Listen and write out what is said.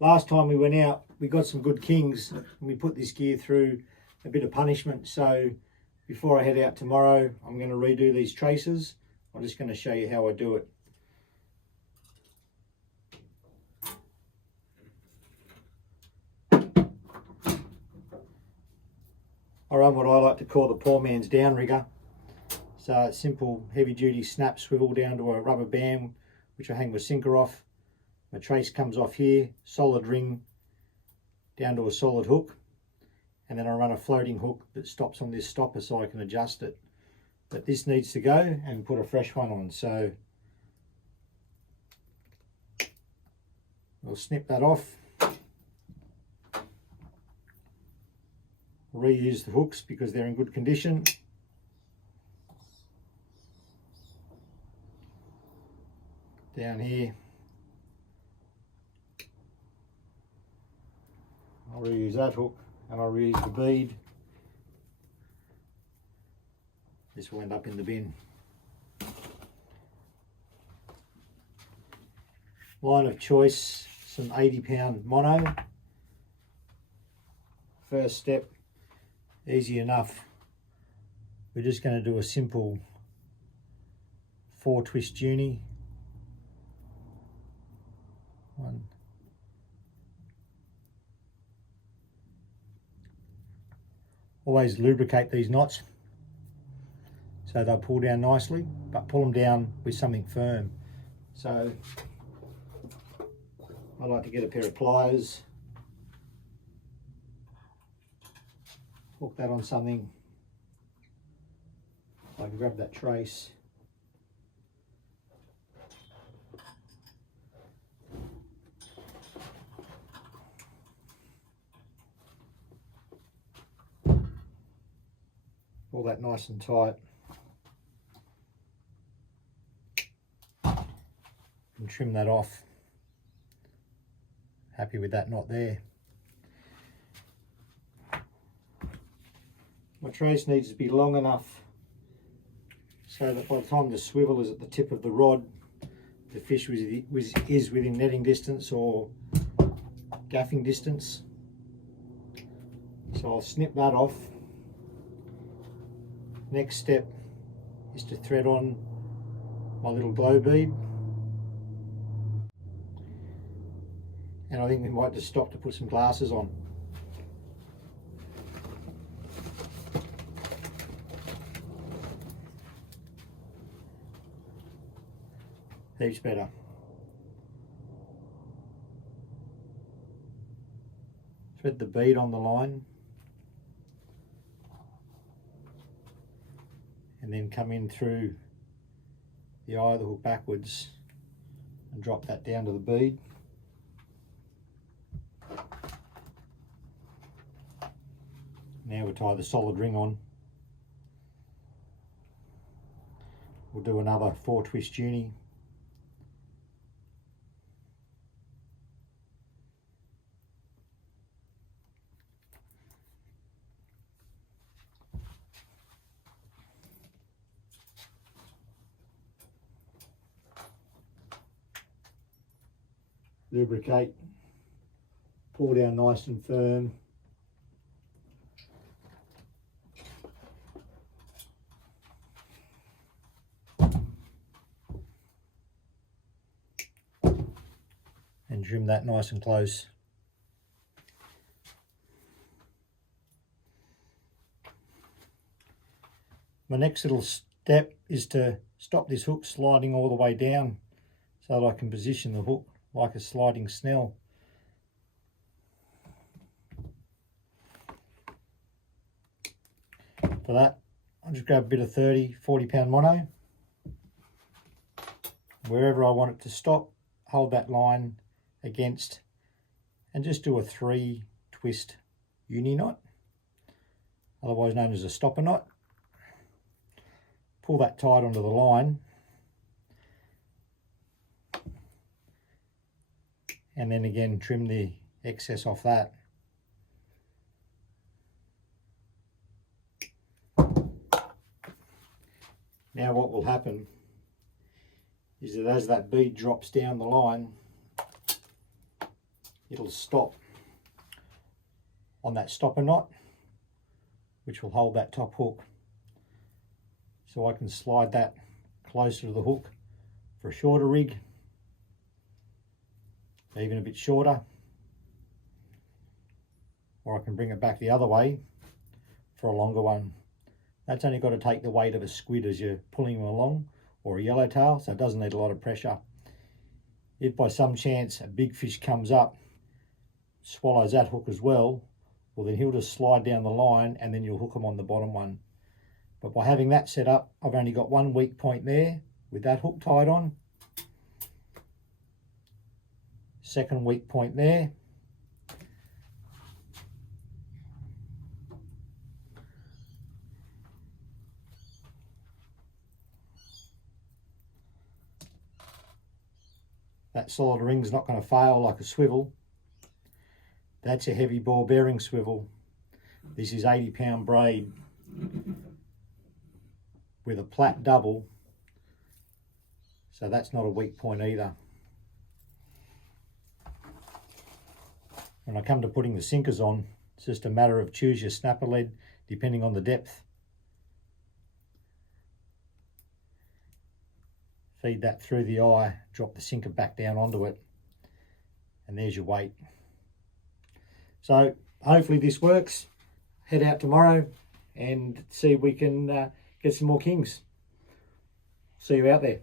last time we went out, we got some good kings and we put this gear through a bit of punishment. So before I head out tomorrow, I'm going to redo these traces. I'm just going to show you how I do it. I run what I like to call the poor man's downrigger. So it's simple heavy duty snap swivel down to a rubber band which I hang my sinker off. My trace comes off here, solid ring down to a solid hook, and then I run a floating hook that stops on this stopper so I can adjust it. But this needs to go and put a fresh one on, so we'll snip that off. Reuse the hooks because they're in good condition. Down here, I'll reuse that hook and I'll reuse the bead. This will end up in the bin. Line of choice, some 80-pound mono. First step, easy enough. We're just going to do a simple 4-twist uni. 1. Always lubricate these knots so they'll pull down nicely, but pull them down with something firm. So I like to get a pair of pliers, hook that on something. I can grab that trace. Pull that nice and tight. And trim that off. Happy with that knot there. My trace needs to be long enough so that by the time the swivel is at the tip of the rod, the fish is within netting distance or gaffing distance. So I'll snip that off. Next step is to thread on my little glow bead. And I think we might just stop to put some glasses on. Heaps better. Thread the bead on the line. And then come in through the eye of the hook backwards and drop that down to the bead. Now we'll tie the solid ring on. We'll do another 4-twist uni. Lubricate, pull down nice and firm. And trim that nice and close. My next little step is to stop this hook sliding all the way down so that I can position the hook like a sliding snell. For that, I'll just grab a bit of 40-pound mono. Wherever I want it to stop, hold that line against and just do a 3-twist uni knot, otherwise known as a stopper knot. Pull that tight onto the line and then again trim the excess off that. Now what will happen is that as that bead drops down the line, it'll stop on that stopper knot, which will hold that top hook. So I can slide that closer to the hook for a shorter rig, even a bit shorter, or I can bring it back the other way for a longer one. That's only got to take the weight of a squid as you're pulling them along, or a yellowtail, so it doesn't need a lot of pressure. If by some chance a big fish comes up, swallows that hook as well, well then he'll just slide down the line and then you'll hook him on the bottom one. But by having that set up, I've only got one weak point there with that hook tied on. Second weak point there. That solid ring's not going to fail like a swivel. That's a heavy ball bearing swivel. This is 80-pound braid with a plat double, so that's not a weak point either. When I come to putting the sinkers on, it's just a matter of choose your snapper lead depending on the depth. Feed that through the eye, drop the sinker back down onto it, and there's your weight. So hopefully this works. Head out tomorrow and see if we can get some more kings. See you out there.